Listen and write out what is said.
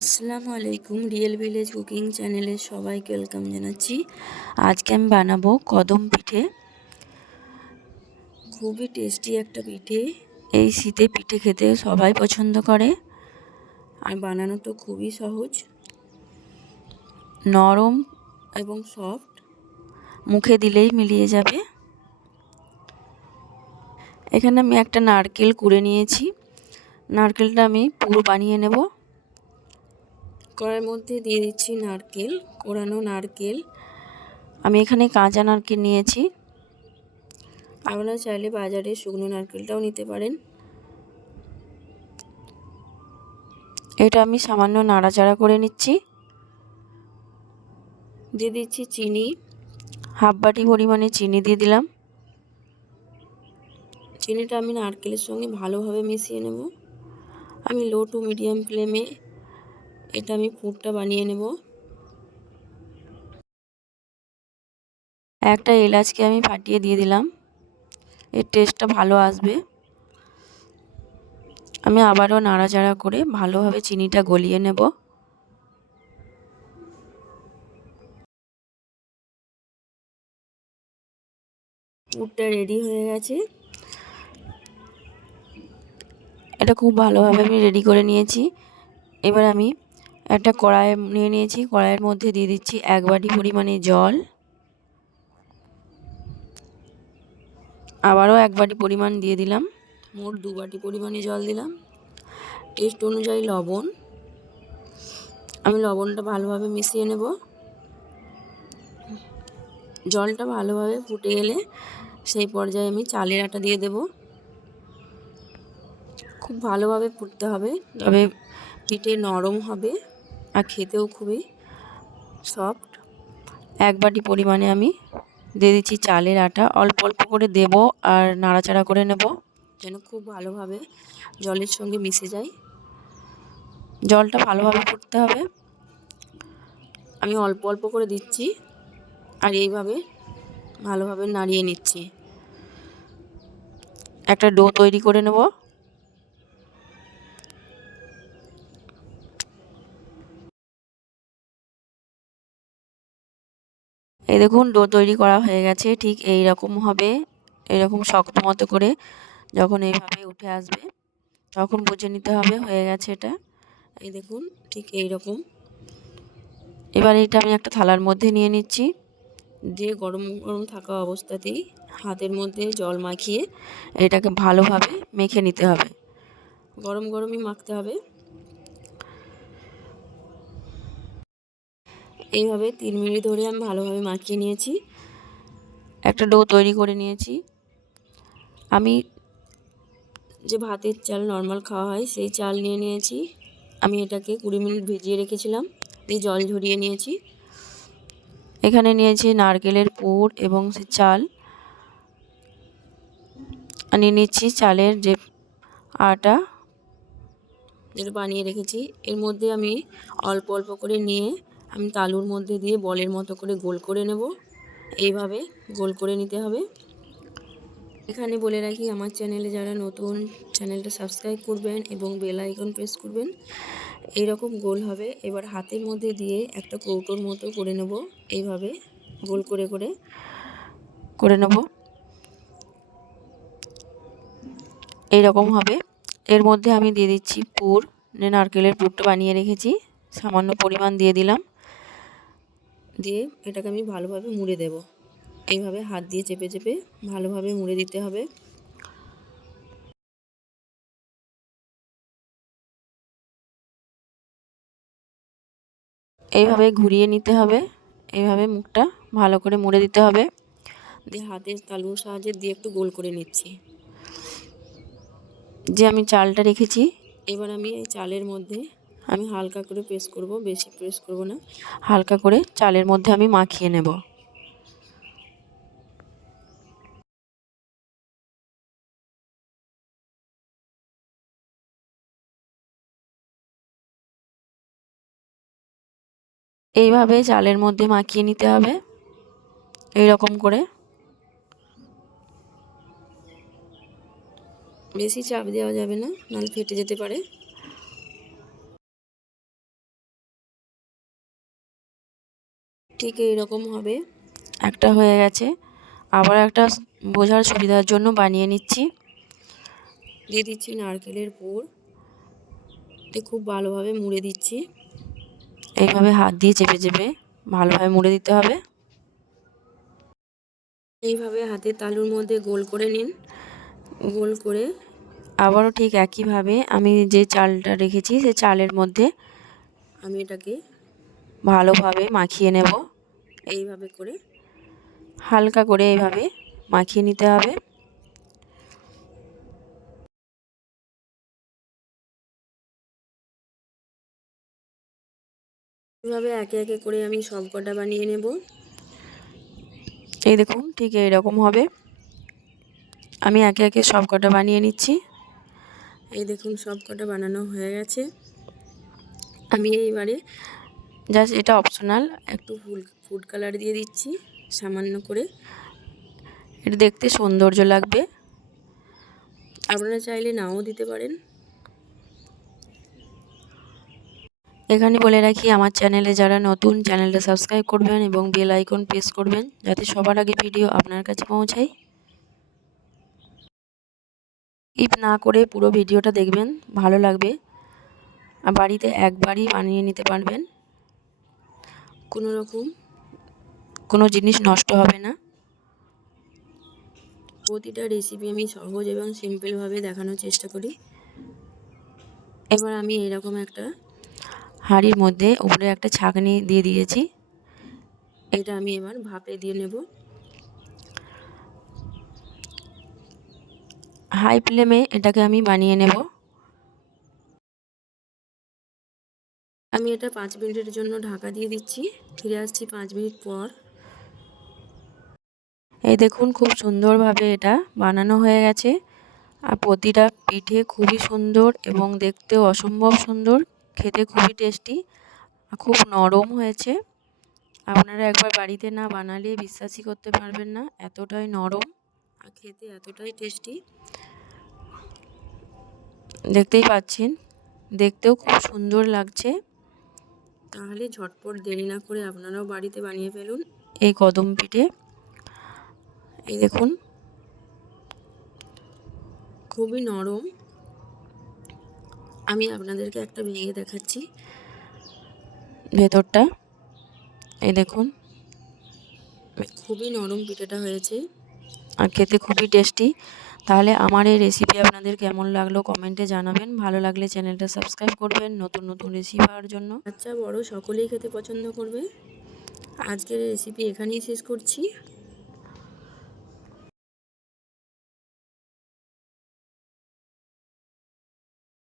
আসসালামু আলাইকুম real village cooking চ্যানেলে সবাইকে ওয়েলকাম জানাচ্ছি। আজকে আমি বানাবো কদম পিঠে। খুবই টেস্টি একটা পিঠে। এই শীতে পিঠে খেতে সবাই পছন্দ করে। আর বানানো তো খুবই সহজ। নরম এবং সফট। মুখে দিলেই মিলিয়ে যাবে। এখানে আমি একটা নারকেল কুড়ে নিয়েছি। নারকেলটা আমি পুরো বানিয়ে নেব। কড়াইয়ের মধ্যে দিয়ে দিচ্ছি নারকেল কোরানো নারকেল। আমি এখানে কাঁচা নারকেল নিয়েছি। আপনারা চাইলে বাজারে শুকনো নারকেলটাও নিতে পারেন। এটা আমি সামান্য নাড়াচাড়া করে নিচ্ছি। দিয়ে দিচ্ছি চিনি। হাফ বাটি পরিমাণে চিনি দিয়ে দিলাম। চিনিটা আমি নারকেলের সঙ্গে ভালোভাবে মিশিয়ে নেব। আমি লো টু মিডিয়াম ফ্লেমে এটা আমি পুরটা বানিয়ে নেব। একটা এলাচকে আমি ফাটিয়ে দিয়ে দিলাম। এর টেস্টটা ভালো আসবে। আমি আবারও নাড়াচাড়া করে ভালোভাবে চিনিটা গলিয়ে নেব। পুরটা রেডি হয়ে গেছে। এটা খুব ভালোভাবে আমি রেডি করে নিয়েছি। এবার আমি একটা কড়াই নিয়ে নিয়েছি, কড়াইয়ের মধ্যে দিয়ে দিচ্ছি এক বাটি পরিমাণে জল। আবারও এক বাটি পরিমাণ দিয়ে দিলাম, মোট দু বাটি পরিমাণে জল দিলাম। টেস্ট অনুযায়ী লবণ। আমি লবণটা ভালোভাবে মিশিয়ে নেব। জলটা ভালোভাবে ফুটে গেলে সেই পর্যায়ে আমি চালের আটা দিয়ে দেব। খুব ভালোভাবে ফুটতে হবে, তবে পিঠে নরম হবে। আর খেতেও খুবই সফট এক বাটি পরিমাণে আমি দিয়ে দিচ্ছি চালের আটা। অল্প অল্প করে দেব আর নাড়াচাড়া করে নেব যেন খুব ভালোভাবে জলের সঙ্গে মিশে যায়। জলটা ভালোভাবে ফুটতে হবে। আমি অল্প অল্প করে দিচ্ছি আর এইভাবে ভালোভাবে নাড়িয়ে নিচ্ছি। একটা ডো তৈরি করে নেব। এই দেখুন, ডো তৈরি করা হয়ে গেছে, ঠিক এই রকম হবে, এরকম শক্ত মতো করে যখন এইভাবে উঠে আসবে, তখন বুঝে নিতে হবে, হয়ে গেছে এটা। এই দেখুন, ঠিক এই রকম এবার এটা আমি একটা থালার মধ্যে নিয়ে নিচ্ছি। দিয়ে গরম গরম থাকা অবস্থাতেই হাতের মধ্যে জল মাখিয়ে এটাকে ভালোভাবে মেখে নিতে হবে। গরম গরমই মাখতে হবে। এইভাবে তিন মিনিট ধরে আমি ভালোভাবে মাখিয়ে নিয়েছি। একটা ডো তৈরি করে নিয়েছি। আমি যে ভাতের চাল নর্মাল খাওয়া হয় সেই চাল নিয়ে নিয়েছি। আমি এটাকে কুড়ি মিনিট ভিজিয়ে রেখেছিলাম, দিয়ে জল ঝরিয়ে নিয়েছি। এখানে নিয়েছি নারকেলের পুর এবং সে চাল। নিয়ে নিচ্ছি চালের যে আটা, যেটা বানিয়ে রেখেছি। এর মধ্যে আমি অল্প অল্প করে নিয়ে আমি তালুর মধ্যে দিয়ে বলের মতো করে গোল করে নেব। এইভাবে গোল করে নিতে হবে। এখানে বলে রাখি, আমার চ্যানেলে যারা নতুন, চ্যানেলটা সাবস্ক্রাইব করবেন এবং বেল আইকন প্রেস করবেন। এইরকম গোল হবে। এবার হাতের মধ্যে দিয়ে একটা কৌটোর মতো করে নেব। এইভাবে গোল করে করে করে নেব। এইরকম হবে। এর মধ্যে আমি দিয়ে দিচ্ছি পুর। নারকেলের পুরটা বানিয়ে রেখেছি। সামান্য পরিমাণ দিয়ে দিলাম। দিয়ে এটাকে আমি ভালোভাবে মুড়ে দেব। এইভাবে হাত দিয়ে চেপে চেপে ভালোভাবে মুড়ে দিতে হবে। এইভাবে ঘুরিয়ে নিতে হবে। এইভাবে মুখটা ভালো করে মুড়ে দিতে হবে। দিয়ে হাতের তালুর সাহায্যে দিয়ে একটু গোল করে নিচ্ছি। যে আমি চালটা রেখেছি, এবার আমি এই চালের মধ্যে আমি হালকা করে প্রেস করব, বেশি প্রেস করব না। হালকা করে চালের মধ্যে আমি মাখিয়ে নেব। এইভাবে চালের মধ্যে মাখিয়ে নিতে হবে এই রকম করে। বেশি চাপ দেওয়া যাবে না, নাহলে ফেটে যেতে পারে। ঠিক এইরকম হবে। একটা হয়ে গেছে। আবার একটা বোঝার সুবিধার জন্য বানিয়ে নিচ্ছি। দিয়ে দিচ্ছি নারকেলের পুর। খুব ভালোভাবে মুড়ে দিচ্ছি। এইভাবে হাত দিয়ে চেপে চেপে ভালোভাবে মুড়ে দিতে হবে। এইভাবে হাতের তালুর মধ্যে গোল করে নিন। গোল করে আবারও ঠিক একইভাবে আমি যে চালটা রেখেছি, সে চালের মধ্যে আমি এটাকে ভালোভাবে মাখিয়ে নেব। এইভাবে করে। হালকা করে এইভাবে মাখিয়ে নিতে হবে। এভাবে একে একে করে আমি সব কটা বানিয়ে নেব। এই দেখুন ঠিক এইরকম হবে। আমি একে একে সব কটা বানিয়ে নিচ্ছি। এই দেখুন সব কটা বানানো হয়ে গেছে। আমি এইবারে জাস্ট এটা অপশনাল একটু ফুল ফুড কালার দিয়ে দিচ্ছি সামান্য করে। এটা দেখতে সৌন্দর্য লাগবে। আপনারা চাইলে নাও দিতে পারেন। এখানে বলে রাখি আমার চ্যানেলে যারা নতুন চ্যানেলটা সাবস্ক্রাইব করবেন এবং বেল আইকন প্রেস করবেন যাতে সবার আগে ভিডিও আপনার কাছে পৌঁছায়। ইপ না করে পুরো ভিডিওটা দেখবেন ভালো লাগবে। আর বাড়িতে একবারই বানিয়ে নিতে পারবেন। কোনো রকম কোনো জিনিস নষ্ট হবে না। প্রতিটা রেসিপি আমি সহজ এবং সিম্পলভাবে দেখানোর চেষ্টা করি। এবার আমি এরকম একটা হাঁড়ির মধ্যে উপরে একটা ছাঁকনি দিয়ে দিয়েছি। এটা আমি এবার ভাপে দিয়ে নেব। হাই ফ্লেমে এটাকে আমি বানিয়ে নেব। আমি এটা পাঁচ মিনিটের জন্য ঢাকা দিয়ে দিচ্ছি। ফিরে আসছি পাঁচ মিনিট পর। এই দেখুন, খুব সুন্দরভাবে এটা বানানো হয়ে গেছে। আর প্রতিটা পিঠে খুবই সুন্দর এবং দেখতেও অসম্ভব সুন্দর, খেতে খুবই টেস্টি খুব নরম হয়েছে। আপনারা একবার বাড়িতে না বানালে বিশ্বাসই করতে পারবেন না, এতটাই নরম আর খেতে এতটাই টেস্টি। দেখতেই পাচ্ছেন, দেখতেও খুব সুন্দর লাগছে। তাহলে ঝটপট দেরি না করে আপনারাও বাড়িতে বানিয়ে ফেলুন এই কদম পিঠে। এই দেখুন। খুবই নরম। আমি আপনাদেরকে একটা ভেঙে দেখাচ্ছি। ভেতরটা, এই দেখুন। খুবই নরম পিঠেটা হয়েছে। আর খেতে খুবই টেস্টি। তাহলে আমার এই রেসিপি আপনাদের কেমন লাগল কমেন্টে জানাবেন। ভালো লাগলে চ্যানেলটা সাবস্ক্রাইব করবেন নতুন নতুন রেসিপি পাওয়ার জন্য। বাচ্চা, বড়, সকলেই খেতে পছন্দ করবে। আজকের রেসিপি এখানেই শেষ করছি।